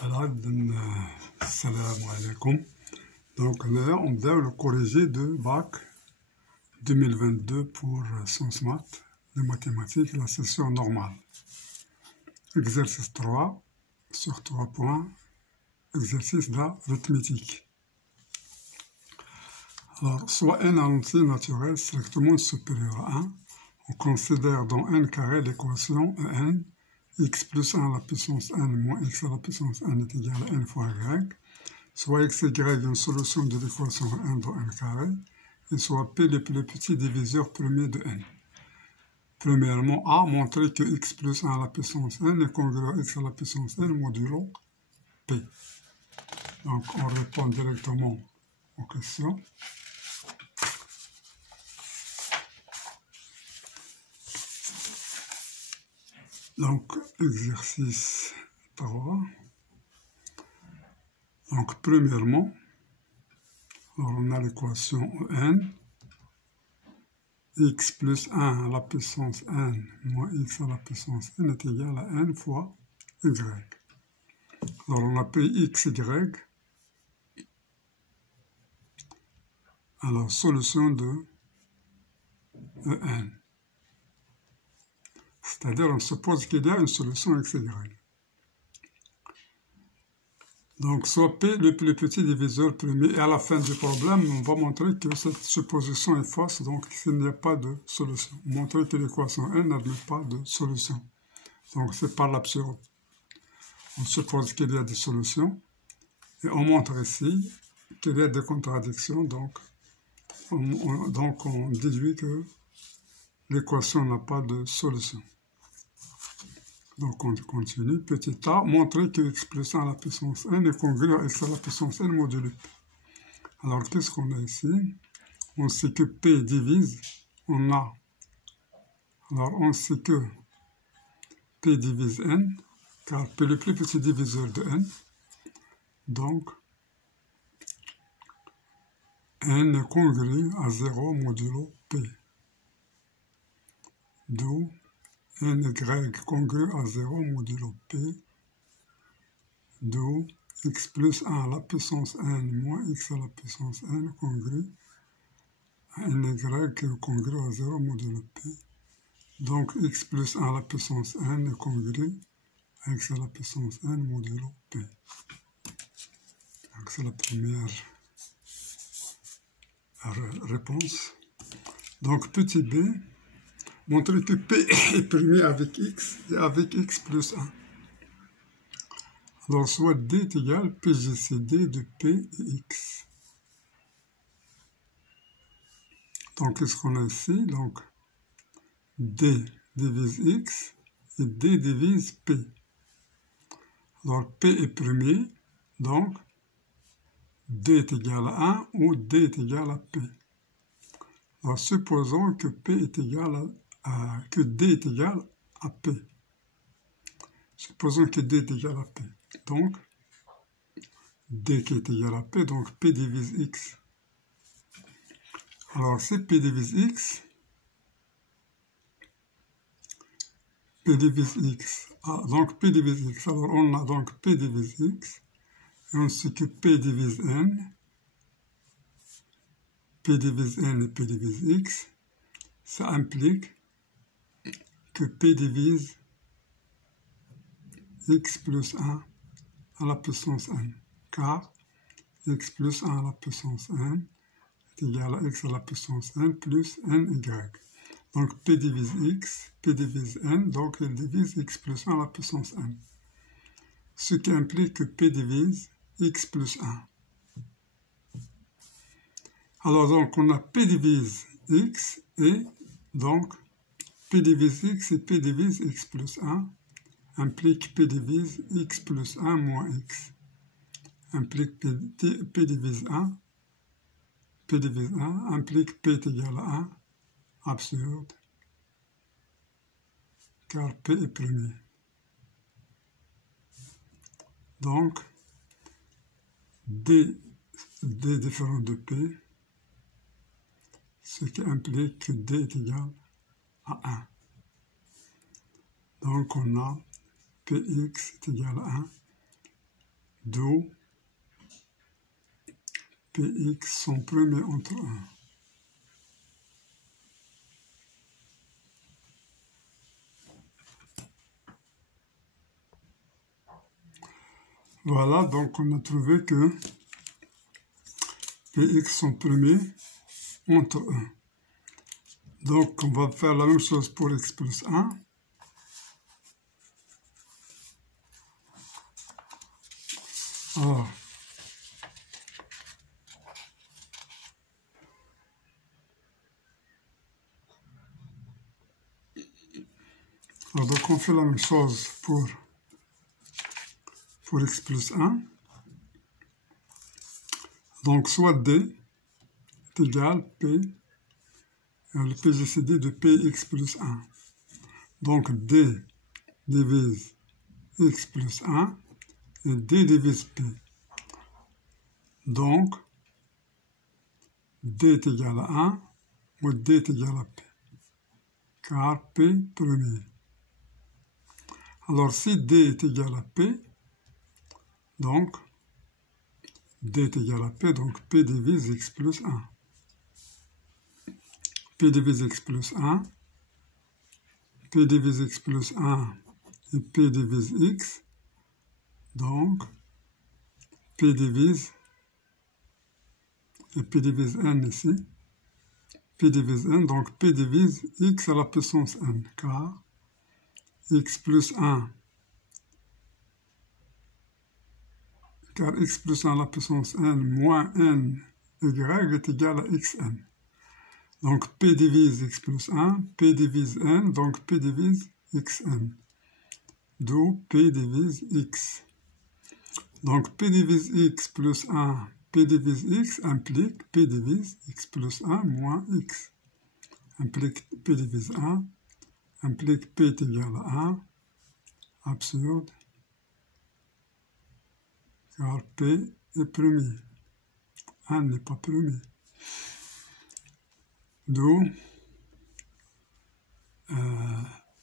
Voilà, salam alaikum. Donc là, on doit le corriger de bac 2022 pour sciences maths, les mathématiques, la session normale. Exercice 3 sur 3 points, exercice d'arithmétique. Alors, soit n en entier naturel strictement supérieur à 1, on considère dans n carré l'équation n x plus 1 à la puissance n moins x à la puissance n est égal à n fois y, soit x et y une solution de l'équation n dans n carré, et soit p le plus petit diviseur premier de n. Premièrement, A, montrer que x plus 1 à la puissance n est congruent à x à la puissance n modulo p. Donc, on répond directement aux questions. Donc, exercice 3. Donc, premièrement, on a l'équation n, x plus 1 à la puissance n moins x à la puissance n est égal à n fois y. Alors, on a pris x, y. Alors, solution de en. C'est-à-dire, on suppose qu'il y a une solution x, y. Donc, soit P le plus petit diviseur premier, et à la fin du problème, on va montrer que cette supposition est fausse, donc il n'y a pas de solution. Montrer que l'équation n n'admet pas de solution. Donc, c'est par l'absurde. On suppose qu'il y a des solutions, et on montre ici qu'il y a des contradictions, donc on déduit que l'équation n'a pas de solution. Donc, on continue. Petit a, montrer que x plus 1 à la puissance n est congruent à x à la puissance n modulo p. Alors, qu'est-ce qu'on a ici? On sait que p divise, on a. Alors, on sait que p divise n, car p est le plus petit diviseur de n. Donc, n est congru à 0 modulo p. D'où n y congru à 0 modulo p, d'où x plus 1 à la puissance n moins x à la puissance n congru à n y congru à 0 modulo p. Donc x plus 1 à la puissance n est congru à x à la puissance n modulo p. Donc c'est la première réponse. Donc petit b, montrer que P est premier avec X et avec X plus 1. Alors, soit D est égal PGCD de P et X. Donc, qu'est-ce qu'on a ici? Donc, D divise X et D divise P. Alors, P est premier, donc D est égal à 1 ou D est égal à P. Alors, supposons que P est égal que D est égal à P. Supposons que D est égal à P. Donc, D qui est égal à P, donc P divise X. Alors, si P divise X, P divise X. Donc, P divise X. Alors, on a donc P divise X. Et on sait que P divise N. P divise N et P divise X. Ça implique que P divise x plus 1 à la puissance n, car x plus 1 à la puissance n est égal à x à la puissance n plus ny. Donc P divise x, P divise n, donc il divise x plus 1 à la puissance n. Ce qui implique que P divise x plus 1. Alors donc on a P divise x et donc P divise x et P divise x plus 1 implique P divise x plus 1 moins x. Implique P divise 1. P divise 1 implique P est égal à 1. Absurde. Car P est premier. Donc, D différent de P, ce qui implique que D est égal à 1. Donc, on a Px est égal à 1 d'où Px sont premiers entre 1. Voilà, donc on a trouvé que Px sont premiers entre 1. Donc on va faire la même chose pour x plus 1. Alors, donc on fait la même chose pour x plus 1. Donc soit D est égal P, le PGCD de Px plus 1. Donc D divise x plus 1 et D divise P. Donc D est égal à 1 ou D est égal à P, car P premier. Alors si D est égal à P, donc D est égal à P, donc P divise x plus 1. P divise x plus 1, P divise x plus 1 et P divise x, donc P divise, et P divise n ici, P divise n, donc P divise x à la puissance n, car x plus 1, à la puissance n moins n y est égal à xn. Donc P divise x plus 1, P divise n, donc P divise xn. D'où P divise x. Donc P divise x plus 1, P divise x implique P divise x plus 1 moins x. Implique P divise 1, implique P est égal à 1. Absurde. Car P est premier. 1 n'est pas premier. D'où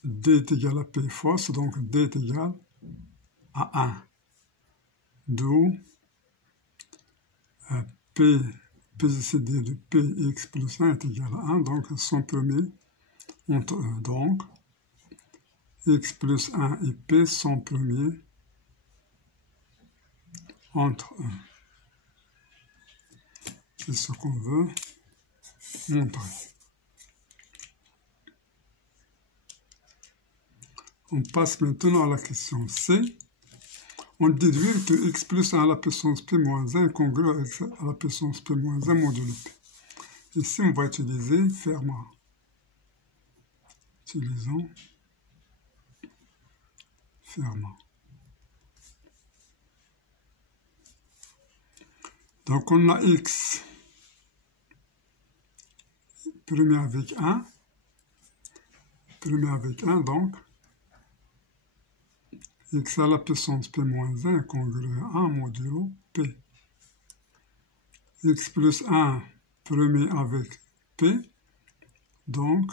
D est égal à P fausse, donc D est égal à 1. D'où PGCD de Px plus 1 est égal à 1, donc elles sont premiers entre eux. Donc x plus 1 et P sont premiers entre eux. C'est ce qu'on veut montrer. On passe maintenant à la question C. On déduit que x plus 1 à la puissance p moins 1 est congru à x à la puissance p moins 1 modulo p. Ici, on va utiliser Fermat. Utilisons Fermat. Donc, on a x premier avec 1. Premier avec 1, donc x à la puissance p moins 1 est congru à 1 modulo p. X plus 1 premier avec p, donc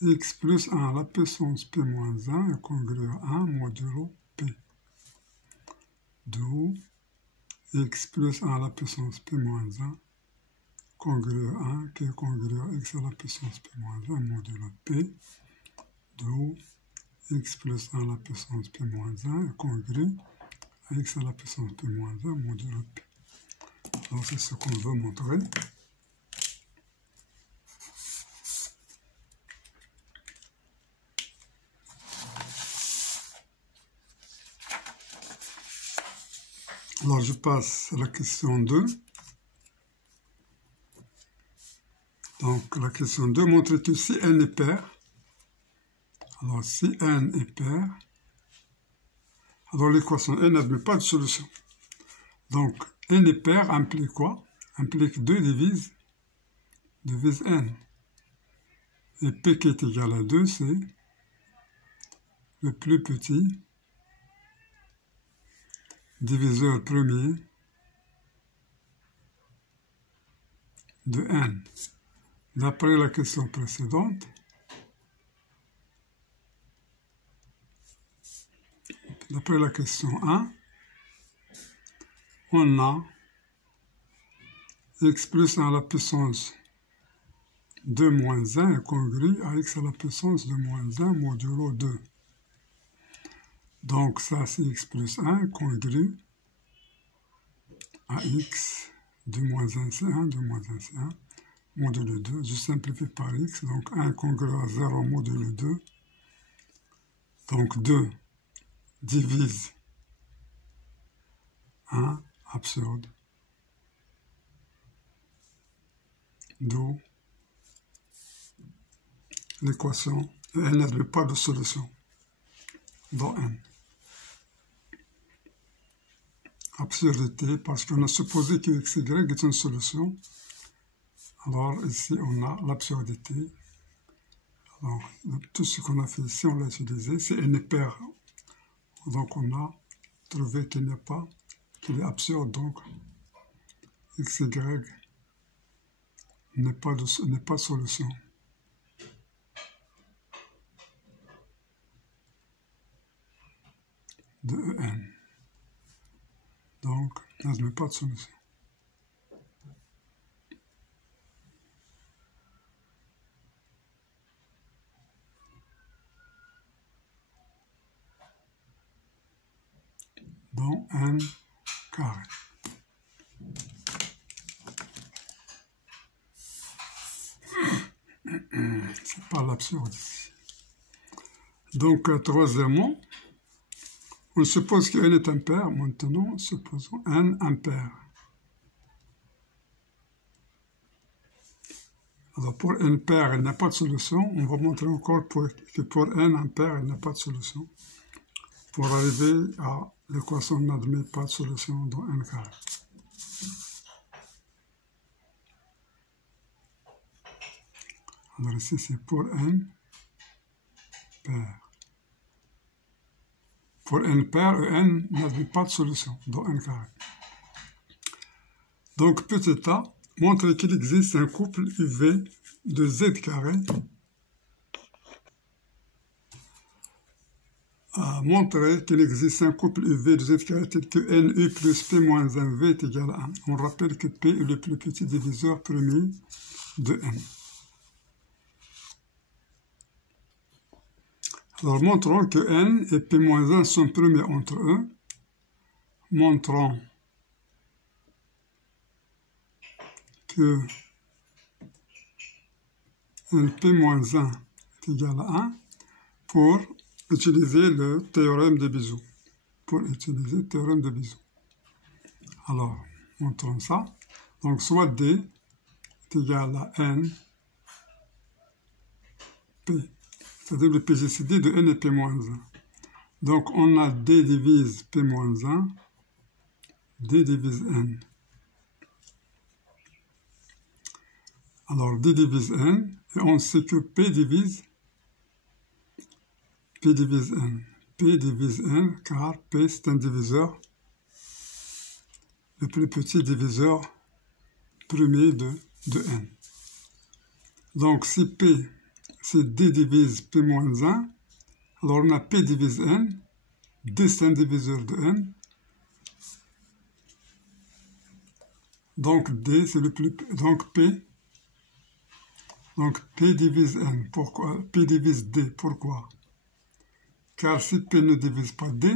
x plus 1 à la puissance p moins 1 est congru à 1 modulo p. D'où x plus 1 à la puissance p moins 1 congru à 1 qui est congru à x à la puissance p moins 1 modulo p. D'où x plus 1 à la puissance p moins 1 est congru à x à la puissance p moins 1 modulo p. Donc c'est ce qu'on veut montrer. Alors je passe à la question 2. Donc la question 2 montre que si n est pair, alors si n est pair, alors l'équation n n'admet pas de solution. Donc n est pair implique quoi? Implique 2 divise n. Et p qui est égal à 2, c'est le plus petit diviseur premier de n. D'après la question précédente, d'après la question 1, on a x plus 1 à la puissance de moins 1 est congru à x à la puissance de moins 1 modulo 2. Donc ça c'est x plus 1 congru à x de moins 1 c'est 1, de moins 1 c'est 1, modulo 2, je simplifie par x, donc 1 congru à 0 modulo 2, donc 2 divise 1, absurde, d'où l'équation n n'admet pas de solution dans n. Absurdité parce qu'on a supposé que xy est une solution. Alors ici on a l'absurdité. Alors tout ce qu'on a fait ici on l'a utilisé. C'est n est pair. Donc on a trouvé qu'il n'est pas, qu'il est absurde. Donc xy n'est pas solution. De En. Donc, n'admet pas de solution. Dans N carré. C'est pas l'absurde ici. Donc, troisièmement, on suppose que n est impair. Maintenant, supposons n impair. Alors, pour n pair, il n'y a pas de solution. On va montrer encore que pour n impair, il n'y a pas de solution. Pour arriver à l'équation n'admet pas de solution dans n carré. Alors ici, c'est pour n pair. Pour n pair, n n'admet pas de solution dans n carré. Donc, petit a montre qu'il existe un couple UV de z carré a montré qu'il existe un couple UV de z carré tel que NU plus P moins 1V est égal à 1. On rappelle que P est le plus petit diviseur premier de N. Alors, montrons que N et P moins 1 sont premiers entre eux. Montrons que NP moins 1 est égal à 1 pour utiliser le théorème de Bézout. Alors, montrons ça. Donc, soit D est égal à N P, c'est-à-dire le PGCD de N et P moins 1. Donc, on a D divise P moins 1, D divise N. Alors, D divise N, et on sait que P divise N. P divise N, car P, c'est un diviseur, le plus petit diviseur premier de N. Donc, si P, c'est D divise P moins 1, alors on a P divise N, D, c'est un diviseur de N. Donc, D, c'est le plus... Donc, P divise N. Pourquoi? P divise D. Pourquoi? Car si P ne divise pas D,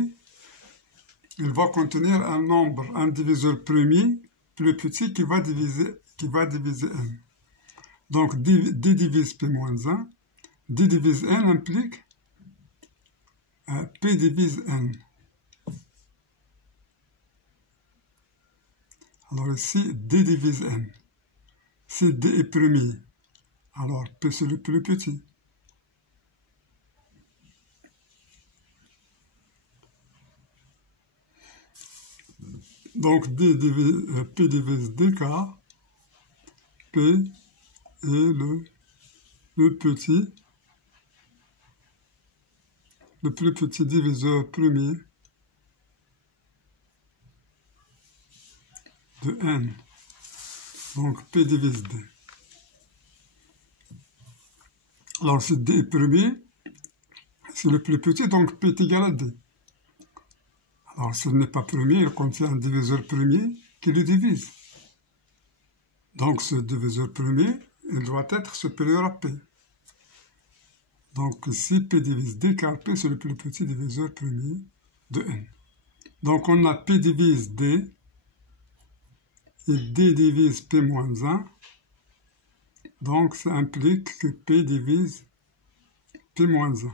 il va contenir un nombre, un diviseur premier, plus petit, qui va diviser N. Donc, D divise P moins 1. D divise N implique P divise N. Alors ici, D divise N. Si D est premier, alors P c'est le plus petit. Donc P divise D car P est le plus petit diviseur premier de N. Donc P divise D. Alors si D est premier, c'est le plus petit, donc P est égal à D. Alors, s'il n'est pas premier, il contient un diviseur premier qui le divise. Donc, ce diviseur premier, il doit être supérieur à P. Donc, si P divise D, car P, c'est le plus petit diviseur premier de N. Donc, on a P divise D, et D divise P moins 1. Donc, ça implique que P divise P moins 1.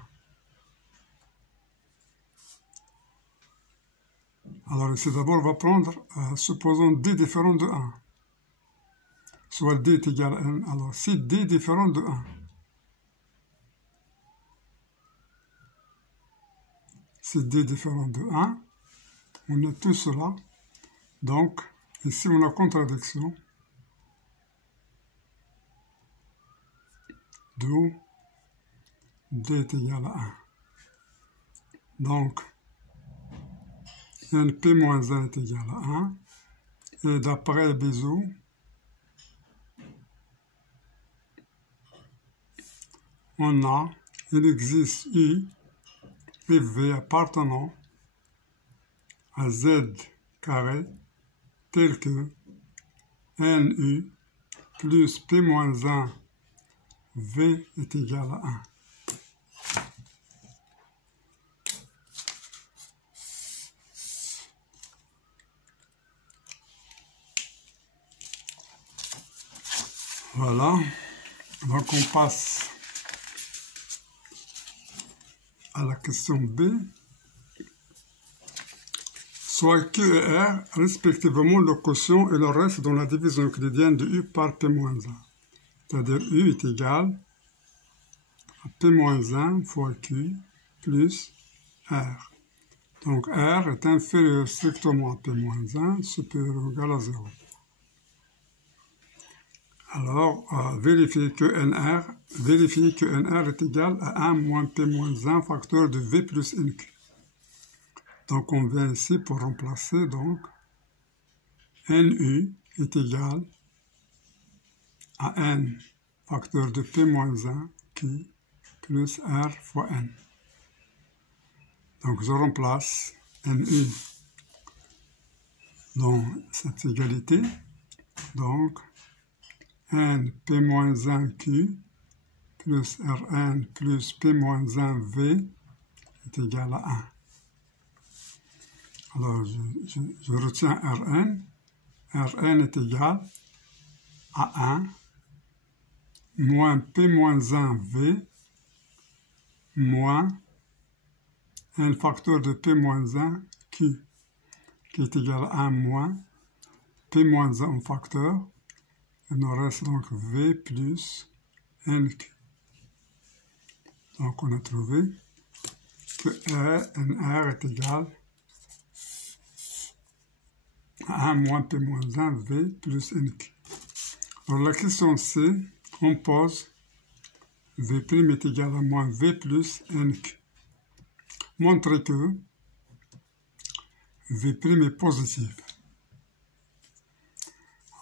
Alors, ici, d'abord, on va prendre, supposons D différent de 1. Soit D est égal à N. Alors, si D est différent de 1, si D est différent de 1, on a tout cela. Donc, ici, on a contradiction. D'où D est égal à 1. Donc, NP moins 1 est égal à 1. Et d'après Bézout, il existe U et V appartenant à Z carré tel que NU plus P moins 1 V est égal à 1. Voilà, donc on passe à la question B. Soit Q et R, respectivement le quotient et le reste dans la division euclidienne de U par P moins 1. C'est-à-dire U est égal à P moins 1 fois Q plus R. Donc R est inférieur strictement à P moins 1, supérieur ou égal à 0. Alors, vérifiez que NR est égal à 1 moins P moins 1 facteur de V plus NQ. Donc, on vient ici pour remplacer, donc, NU est égal à N facteur de P moins 1 Q plus R fois N. Donc, je remplace NU dans cette égalité. Donc, N P moins 1 Q plus Rn plus P moins 1 V est égal à 1. Alors, je retiens Rn. Rn est égal à 1 moins P moins 1 V moins un facteur de P moins 1 Q qui est égal à 1 moins P moins 1 en facteur. Il nous reste donc V plus NQ. Donc, on a trouvé que NR est égal à 1 moins P moins 1 V plus NQ. Alors, la question C, on pose V' est égal à moins V plus NQ. Montrez que V' est positif.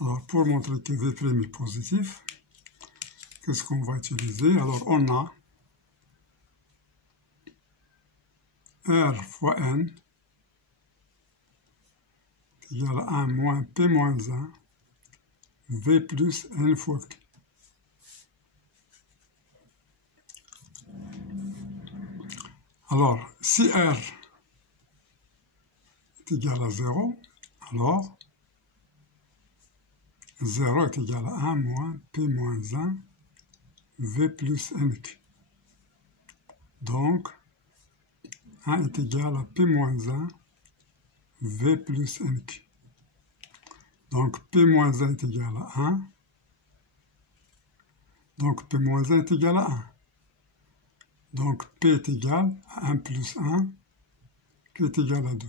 Alors, pour montrer que V' est positif, qu'est-ce qu'on va utiliser? Alors, on a R fois N égale à 1 moins P moins 1 V plus N fois Q. Alors, si R est égal à 0, alors 0 est égal à 1 moins P moins 1 V plus NQ. Donc, 1 est égal à P moins 1 V plus NQ. Donc, P moins 1 est égal à 1. Donc, P moins 1 est égal à 1. Donc, P est égal à 1 plus 1, qui est égal à 2.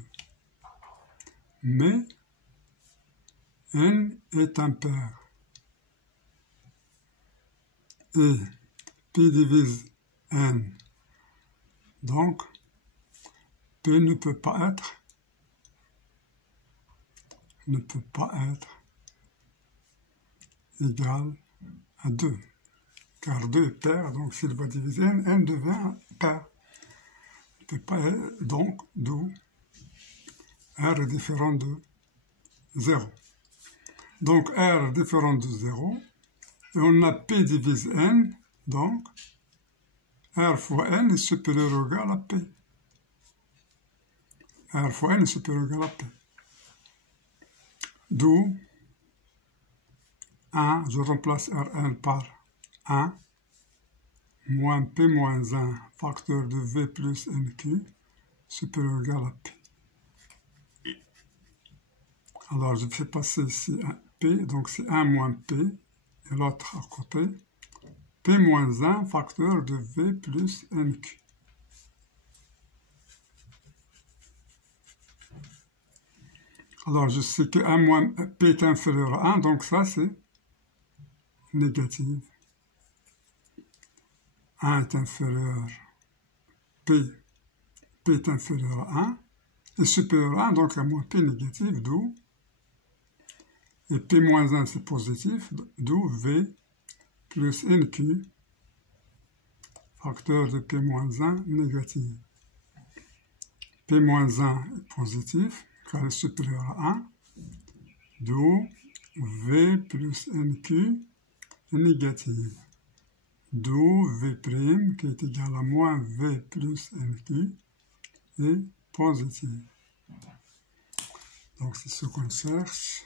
Mais, N est impair. Et P divise N. Donc, P ne peut pas être égal à 2. Car 2 est pair, donc s'il va diviser N, N devient pair. Il ne peut pas être, donc, d'où R est différent de 0. Donc R est différent de 0. Et on a P divise N. Donc R fois N est supérieur ou égal à P. R fois N est supérieur ou égal à P. D'où 1, je remplace Rn par 1, moins P moins 1, facteur de V plus NQ, supérieur ou égal à P. Alors, je fais passer ici un P, donc c'est 1 moins P, et l'autre à côté. P moins 1, facteur de V plus NQ. Alors, je sais que 1 moins P est inférieur à 1, donc ça, c'est négatif. 1 est inférieur, P est inférieur à 1, et supérieur à 1, donc à moins P négatif, d'où, et P moins 1 c'est positif, d'où V plus NQ, facteur de P moins 1 négatif. P moins 1 est positif, car est supérieur à 1, d'où V plus NQ est négatif. D'où V' qui est égal à moins V plus NQ est positif. Donc c'est ce qu'on cherche.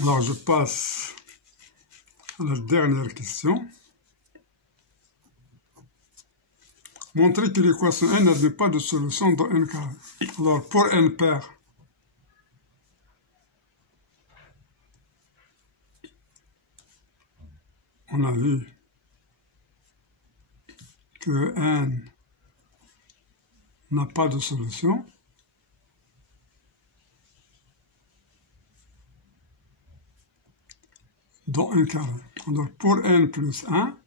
Alors je passe à la dernière question. Montrer que l'équation n n'admet pas de solution dans n carré. Alors pour n pair, on a vu que n n'a pas de solution. Dans un carré. Alors pour n plus 1,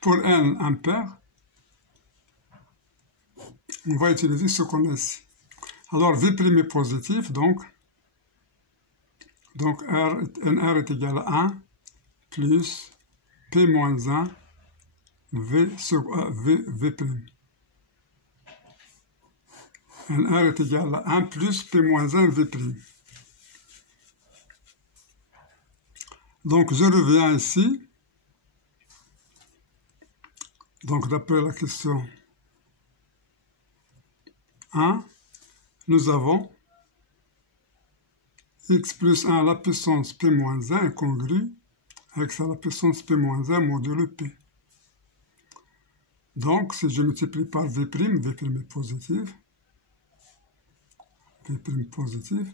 pour n impair, on va utiliser ce qu'on a ici. Alors V' est positif, donc NR est égal à 1 plus P moins 1 V sur V'. NR est égal à 1 plus P moins 1 V'. Donc je reviens ici. Donc d'après la question 1, nous avons x plus 1 à la puissance P moins 1 est congru avec ça à la puissance P moins 1 modulo P. Donc si je multiplie par V', V' est positif. V' positif.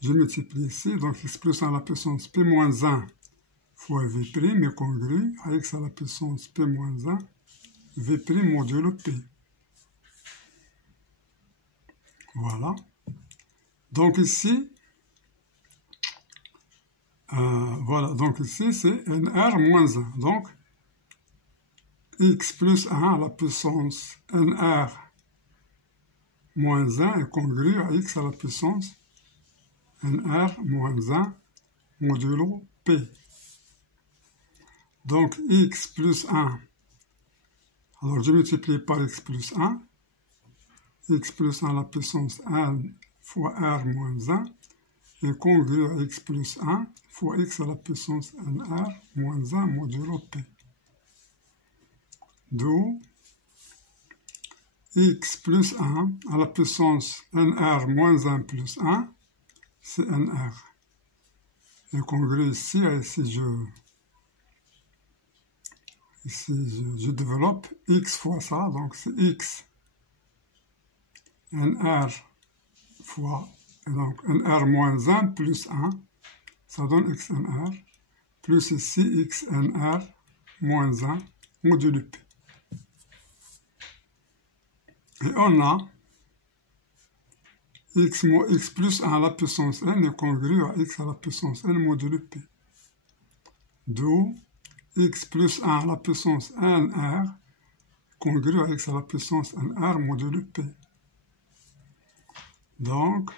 Je multiplie ici, donc x plus 1 à la puissance P moins 1 fois V' est congru à x à la puissance P moins 1, V' modulo P. Voilà. Donc ici, voilà, donc ici c'est NR moins 1. Donc, x plus 1 à la puissance NR moins 1 est congru à x à la puissance NR moins 1 modulo P. Donc x plus 1, alors je multiplie par x plus 1, x plus 1 à la puissance n fois r moins 1 est congru à x plus 1 fois x à la puissance nr moins 1 modulo P. D'où x plus 1 à la puissance nr moins 1 plus 1, c'est nr. Et congru ici, ici je développe x fois ça, donc c'est x nr fois, donc nr moins 1 plus 1, ça donne xnr, plus ici xnr moins 1 modulo P. Et on a x plus 1 à la puissance n est congru à x à la puissance n modulo P. D'où x plus 1 à la puissance nr congru à x à la puissance nr modulo P. Donc,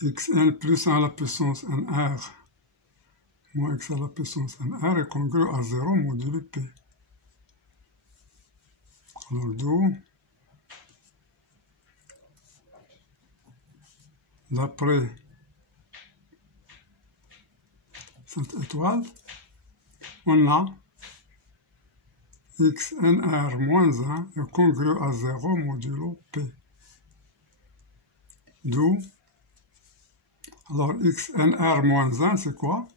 xn plus 1 à la puissance nr moins x à la puissance nr est congru à 0 modulo P. Alors d'où, d'après cette étoile, on a XNR moins 1 est congru à 0 modulo P. D'où, alors XNR moins 1, c'est quoi?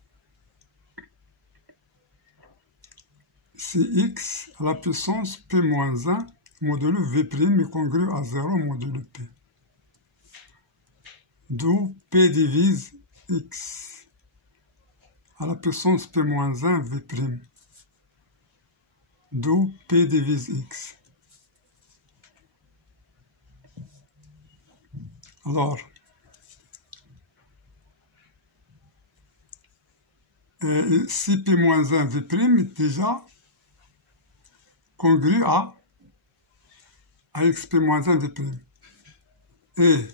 C'est X à la puissance P moins 1 modulo V' est congru à 0 modulo P. D'où P divise X à la puissance P moins 1 V'. D'où P divise X. Alors, si P moins 1 V' est déjà congru à XP moins 1 V'. Et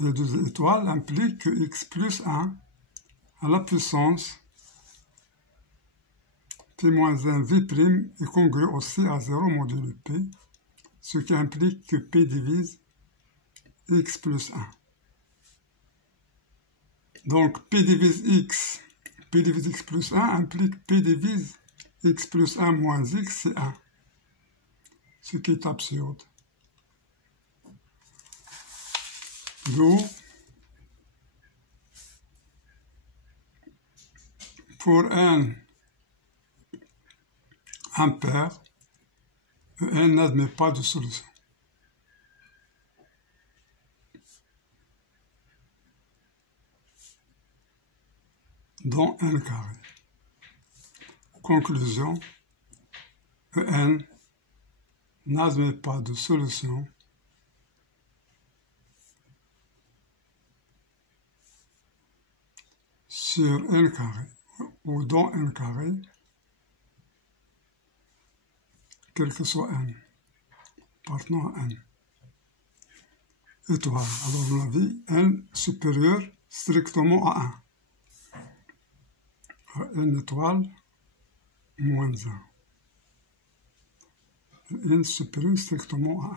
les deux étoiles impliquent que X plus 1 à la puissance P moins 1 V' est congru aussi à 0 modulo P, ce qui implique que P divise X plus 1. Donc P divise X plus 1 implique P divise X plus 1 moins X, c'est 1. Ce qui est absurde. D'où, pour n impair, n n'admet pas de solution. Dans n carré. Conclusion, En n'admet pas de solution sur n carré ou dans n carré, quel que soit n, appartenant à n. Étoile, alors on a vu n supérieur strictement à 1. N étoile moins 1. N supérieur strictement à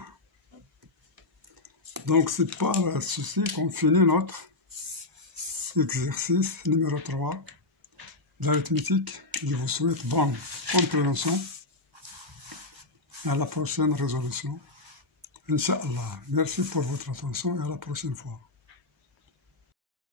1. Donc c'est par ceci qu'on finit notre exercice numéro 3 d'arithmétique. Je vous souhaite bonne compréhension et à la prochaine résolution. Inch'Allah. Merci pour votre attention et à la prochaine fois.